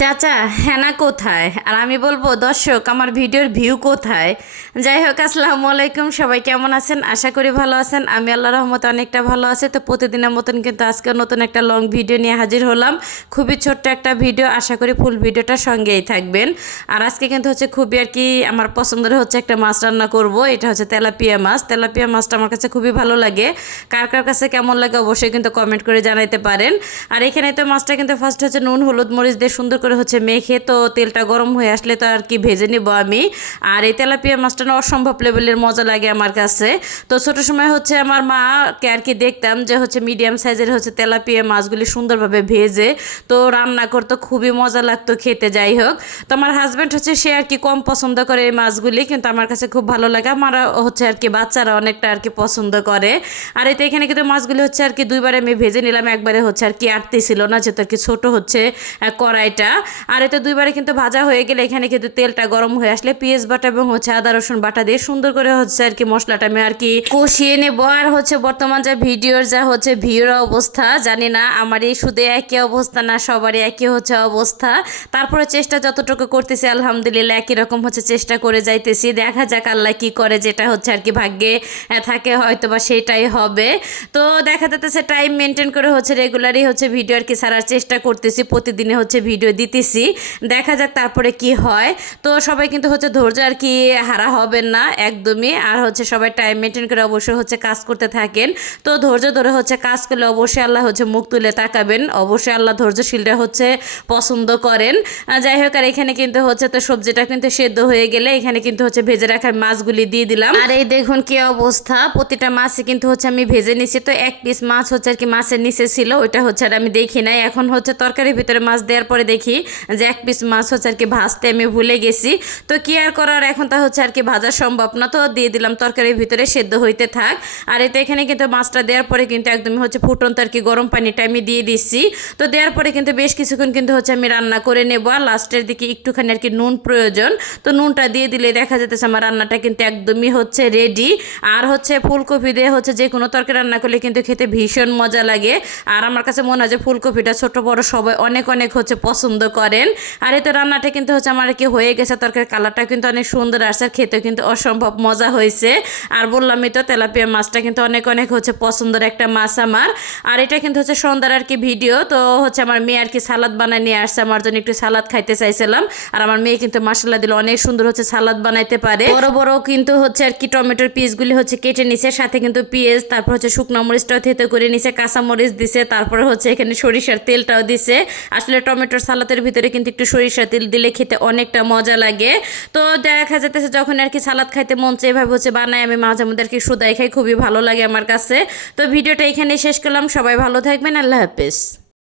চাচা হেনা কোথায়? আর আমি বলবো দর্শক আমার ভিডিওর ভিউ কোথায়? যাই হোক, আসসালামু আলাইকুম, সবাই কেমন আছেন? আশা করি ভালো আছেন। আমি আল্লাহর রহমতে অনেকটা ভালো আছি। তো প্রতিদিনের মতন কিন্তু আজকে নতুন একটা লং ভিডিও নিয়ে হাজির হলাম। খুবই ছোট্ট একটা ভিডিও, আশা করি ফুল ভিডিওটার সঙ্গেই থাকবেন। আর আজকে কিন্তু হচ্ছে খুবই আর কি আমার পছন্দের হচ্ছে একটা মাছ রান্না করব। এটা হচ্ছে তেলাপিয়া মাছ। তেলাপিয়া মাছটা আমার কাছে খুবই ভালো লাগে। কার কার কাছে কেমন লাগে অবশ্যই কিন্তু কমেন্ট করে জানাইতে পারেন। আর এখানে তো মাছটা কিন্তু ফার্স্ট হচ্ছে নুন হলুদ মরিচ দিয়ে সুন্দর করে হচ্ছে মেখে, তো তেলটা গরম হয়ে আসলে তো আর কি ভেজে নিব আমি। আর এই তেলাপিয়া মাছটা না অসম্ভব লেভেলের মজা লাগে আমার কাছে। তো ছোট সময় হচ্ছে আমার মাকে আর কি দেখতাম যে হচ্ছে মিডিয়াম সাইজের হচ্ছে তেলাপিয়া মাছগুলি সুন্দরভাবে ভেজে তো রান্না করতে খুবই মজা লাগতো খেতে। যাই হোক, তো আমার হাজব্যান্ড হচ্ছে সে আর কি কম পছন্দ করে এই মাছগুলি, কিন্তু আমার কাছে খুব ভালো লাগে। আমার হচ্ছে আর কি বাচ্চারা অনেকটা আর কি পছন্দ করে। আর এতে এখানে কিন্তু মাছগুলি হচ্ছে আর কি দুইবারে আমি ভেজে নিলাম, একবারে হচ্ছে আর কি আটতেছিল না, যেহেতু আর কি ছোটো হচ্ছে কড়াইটা। আর এতে দুইবারে কিন্তু ভাজা হয়ে গেলে এখানে কিন্তু তেলটা গরম হয়ে আসলে পেঁয়াজ বাটা এবং হচ্ছে আদা রসুন বাটা দিয়ে সুন্দর করে হচ্ছে আর কি মশলাটা আমি আর কি কষিয়ে নেব। আর হচ্ছে বর্তমান যা ভিডিওর যা হচ্ছে ভিউর অবস্থা, জানি না আমারই শুধু একই অবস্থা না সবারই একই হচ্ছে অবস্থা। তারপরে চেষ্টা যতটুকু করতেছি আলহামদুলিল্লাহ একই রকম হচ্ছে চেষ্টা করে যাইতেছি। দেখা যাক আল্লাহ কি করে, যেটা হচ্ছে আর কি ভাগ্যে থাকে হয়তো বা সেটাই হবে। তো দেখা যাচ্ছে টাইম মেনটেন করে হচ্ছে রেগুলারই হচ্ছে ভিডিও আর কি ছাড়ার চেষ্টা করতেছি, প্রতিদিনে হচ্ছে ভিডিও দিতেছি। দেখা যাক তারপরে কি হয়। তো সবাই কিন্তু হচ্ছে ধৈর্য আর কি হারা হবেন না একদমই। আর হচ্ছে সবাই টাইম মেনটেন করে অবশ্যই হচ্ছে কাজ করতে থাকেন। তো ধৈর্য ধরে হচ্ছে কাজ করলে অবশ্যই আল্লাহ হচ্ছে মুখ তুলে তাকাবেন। অবশ্যই আল্লাহ ধৈর্যশীলরা হচ্ছে পছন্দ করেন। যাই হোক, আর এখানে কিন্তু হচ্ছে তো সবজিটা কিন্তু সেদ্ধ হয়ে গেলে এখানে কিন্তু হচ্ছে ভেজে রাখা মাছগুলি দিয়ে দিলাম। আর এই দেখুন কি অবস্থা, প্রতিটা মাছই কিন্তু হচ্ছে আমি ভেজে নিছি। তো এক পিস মাছ হচ্ছে আর কি মাছের নিচে ছিল, ওইটা হচ্ছে আর আমি দেখি নাই। এখন হচ্ছে তরকারির ভিতরে মাছ দেওয়ার পরে দেখি যে এক পিস মাছ হচ্ছে আর কি ভাজতে আমি ভুলে গেছি। তো কি আর করার, এখন তা হচ্ছে আর কি ভাজা সম্ভব না, তো দিয়ে দিলাম তরকারির ভিতরে সেদ্ধ হইতে থাক। আর এতে এখানে কিন্তু মাছটা দেওয়ার পরে কিন্তু একদমই হচ্ছে ফুটন্ত আর কি গরম পানিটা আমি দিয়ে দিচ্ছি। তো দেওয়ার পরে কিন্তু বেশ কিছুক্ষণ কিন্তু হচ্ছে আমি রান্না করে নেবো। আর লাস্টের দিকে একটুখানি আর কি নুন প্রয়োজন, তো নুনটা দিয়ে দিলে দেখা যেতেছে আমার রান্নাটা কিন্তু একদমই হচ্ছে রেডি। আর হচ্ছে ফুলকপি দিয়ে হচ্ছে যে কোনো তরকারি রান্না করলে কিন্তু খেতে ভীষণ মজা লাগে। আর আমার কাছে মনে হয় যে ফুলকপিটা ছোট বড় সবাই অনেক অনেক হচ্ছে পছন্দ করেন। আর এই তো রান্নাটা কিন্তু হচ্ছে আমার কি হয়ে গেছে, তরকারির কালারটা কিন্তু অনেক সুন্দর আসছে, খেতেও কিন্তু অসম্ভব মজা হয়েছে। আর বললামই তো তেলাপিয়া মাছটা কিন্তু অনেক অনেক হচ্ছে পছন্দের একটা মাছ আমার। আর এটা কিন্তু হচ্ছে সন্ধ্যার আর কি ভিডিও। তো হচ্ছে আমার মেয়ে আর কি সালাদ বানায় নিয়ে আসছে আমার জন্য, একটু সালাদ খাইতে চাইছিলাম। আর আমার মেয়ে কিন্তু মাসাল্লাহ দিলে অনেক সুন্দর হচ্ছে সালাদ বানাইতে পারে। বড় বড় কিন্তু হচ্ছে আর কি টমেটোর পিসগুলি হচ্ছে কেটে নিছে, সাথে কিন্তু পেঁয়াজ, তারপর হচ্ছে শুকনো মরিচটাও থেতে করে নিছে, কাঁচা মরিচ দিছে, তারপরে হচ্ছে এখানে সরিষার তেলটাও দিছে। আসলে টমেটোর সালাদের ভিতরে কিন্তু একটু সরিষার তেল দিলে খেতে অনেকটা মজা লাগে। তো দেখা যেতেছে যখন আর কি সালাদ খাইতে মন চায় এভাবে হচ্ছে বানাই আমি, মাঝে মধ্যে আর কি সুদাই খাই, খুবই ভালো লাগে আমার কাছে। তো ভিডিওটা এখানেই শেষ করলাম, সবাই ভালো থাকবেন, আল্লাহ হাফেজ।